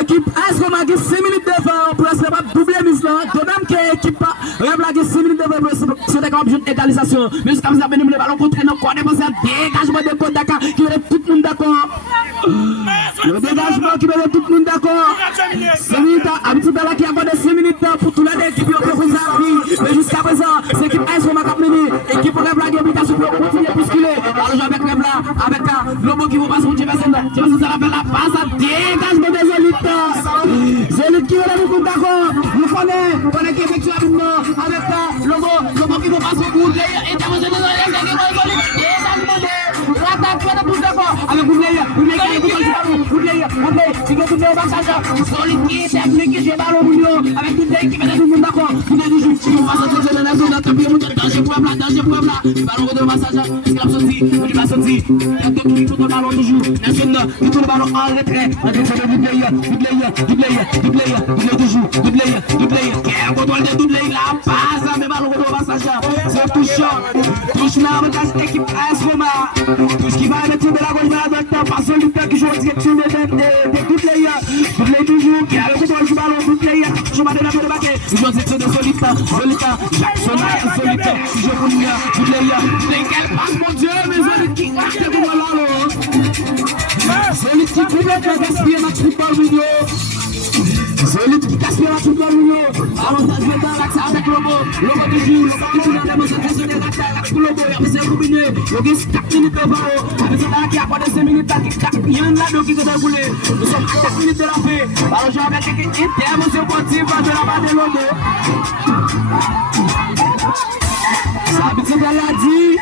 Équipe AS Roma qui 6 minutes devant pour essayer de doubler mise là. De même que l'équipe Rema qui 6 minutes devant pour c'était comme objectif d'égalisation. Mais jusqu'à présent, nous le ballon contre nous. On est passé un dégagement de Côte Dakar qui met tout le monde d'accord. Le dégagement qui met tout le monde d'accord. 6 minutes, habitude là qui a accordé 6 minutes pour tout l'équipe qui ont fait ça. Mais jusqu'à présent, c'est l'équipe AS Roma qui a mené. L'équipe Rema qui a mis sur le continuer à bousculer. Alors, je avec Rema, avec Lobo qui va passer pour Jefferson. Jefferson, ça rappelle la passe à dégagement des élites. Zélit qui est là, nous d'accord. Nous connaissons qui effectue rapidement avec Lobo qui va passer pour Boudleya. Et intervention des élites qui va dégagement des l'attaque de Boudleya. Avec Boudleya qui est Boudleya qui va Boudleya au passage. Solide qui est technique qui joue ballon Boudleya. Avec Boudleya qui met tout le monde d'accord. Boudleya du jeu. On va sortir de la zone d'attaque. Danger pour la danger pour la. Le ballon de passage. Est-ce qu'il a sorti? Il va sortir. Il y a d'autres qui tournent le ballon toujours. Nelson qui tourne le ballon en retrait. En retrait de Boudleya. Boudleya toujours. Boudleya. Qui est contrôle de Boudleya. La passe. Mais ballon de passage. C'est touchant. Touche l'avantage équipe AS Roma. Tout ce qui va mettre de la gauche vers la droite. Pas seul leader qui joue en direction de Boudleya. Boudleya toujours. Qui a le contrôle du ballon. Boudleya. Je m'en donne un peu de baquet. Il joue en direction de Solita. Jackson. Solita. Qui joue pour Boudleya. Quelle passe mon Dieu. Mais Solita qui reste pour Solide qui complètement gaspille notre football vidéo. Solide qui gaspille notre football vidéo. Avantage de temps, l'accès avec Lobo. Lobo toujours. Lobo qui tourne dans les démonstrations de l'attaque pour Lobo. Il y a combiné. Il y a 4 minutes devant. Avec ça qui a accordé 5 minutes. Il y a un là qui s'est déroulé. Nous sommes 4 minutes de la fin. Alors je vais avec l'équipe intervention sportive de la part de Lobo. Ça habite de la dit.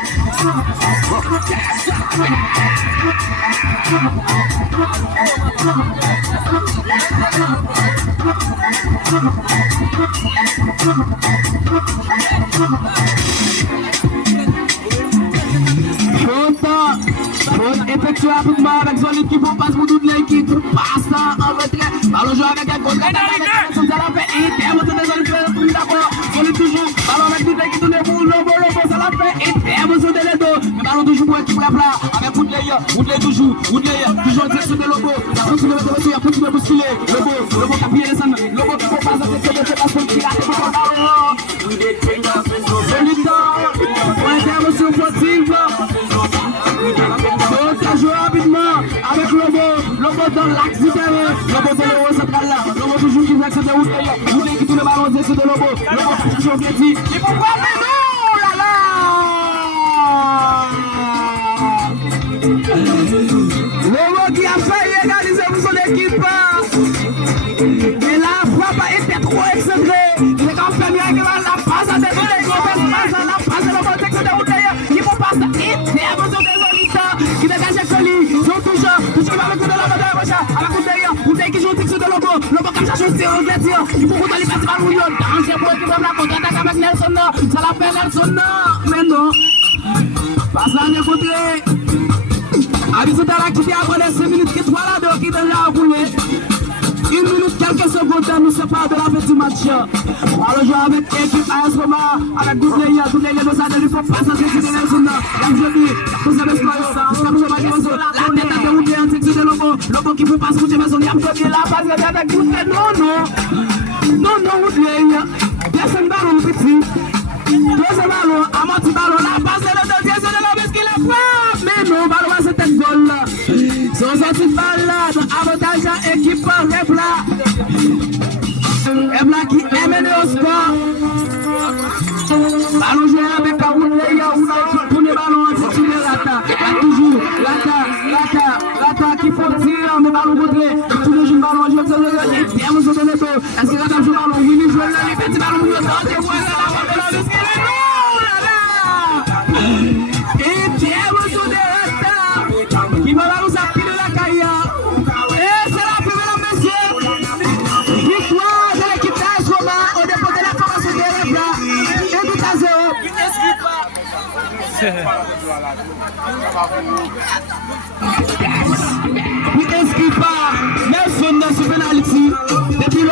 Faute effectuée rapidement avec son équipe qui passe pour toute l'équipe passe en retrait. Alors joue avec un contre attaque. Ça l'a fait intervention des équipes d'abord. Solide toujours. Alors avec toute l'équipe tourne pour Lobo, ça l'a fait intervention de l'Edo. Mais ballon toujours pour l'équipe là avec Boudleya toujours. Boudleya toujours en direction de Lobo. Il a continué à bousculer. Lobo qui a pillé les scènes. Lobo qui passe en direction de Jefferson qui a été pour le ballon. Solide pour intervention sportive. Donc, jouer rapidement avec Lobo dans l'axe du terrain. Lobo dans le haut central là. Lobo toujours qui veut accéder à Boudleya qui tourne le ballon direction de Lobo. Lobo toujours au pied. Il faut pas mais non là là. Lobo qui a failli égaliser pour son équipe. Et la frappe a été trop excentrée. Il est quand même bien que la passe à décoller. La passe à la protection de Boudleya. Il faut passer intervention des élites qui dégage Coli. Ils ont toujours qui va avec de la bataille avec Boudleya qui joue au texte de Lobo. Lobo comme ça joue au tir. Il faut contrôler le festival Mounion. Danger pour l'équipe de la contre-attaque avec Nelson. Ça l'a fait Nelson. Mais non. Passe là de côté. Habitude à la qui a après 5 minutes qui 3 là qui est déjà roulé. 1 minute quelques secondes nous séparent de la fin du match. Alors je joue avec l'équipe AS Roma, avec Boudleya nous a donné pour passer à cette Nelson. Comme je dis, vous savez ce qu'on a. La tête a déroulé en section de Lobo qui peut passer pour Jefferson. Il a donné la base de l'attaque. Non, Boudleya. Personne ballon petit. Deuxième ballon, amorti ballon, la base de l'attaque de Lobo parce qu'il est pas. Mais non, ballon à cette tête goal là. Son sortie de balle là, avantage à l'équipe Ebla. Ebla qui est mené au score. Ballon joué avec Boudleya, on a tourné ballon en section de l'attaque. Toujours, l'attaque qui faut tirer, mais ballon contré. Tous les jeunes ballons joués sur le dos. Et bien, vous avez le dos. Est-ce que l'attaque joue ballon? Oui, il joue le petit ballon. Vous avez le dos. Et bien, vous avez le qui va nous appuyer la carrière. Et c'est la première messieurs. Victoire de l'équipe d'AS Roma au dépôt de la formation de Ebla. Et but à 0. Il inscrit pas Nelson dans ce penalty. Depuis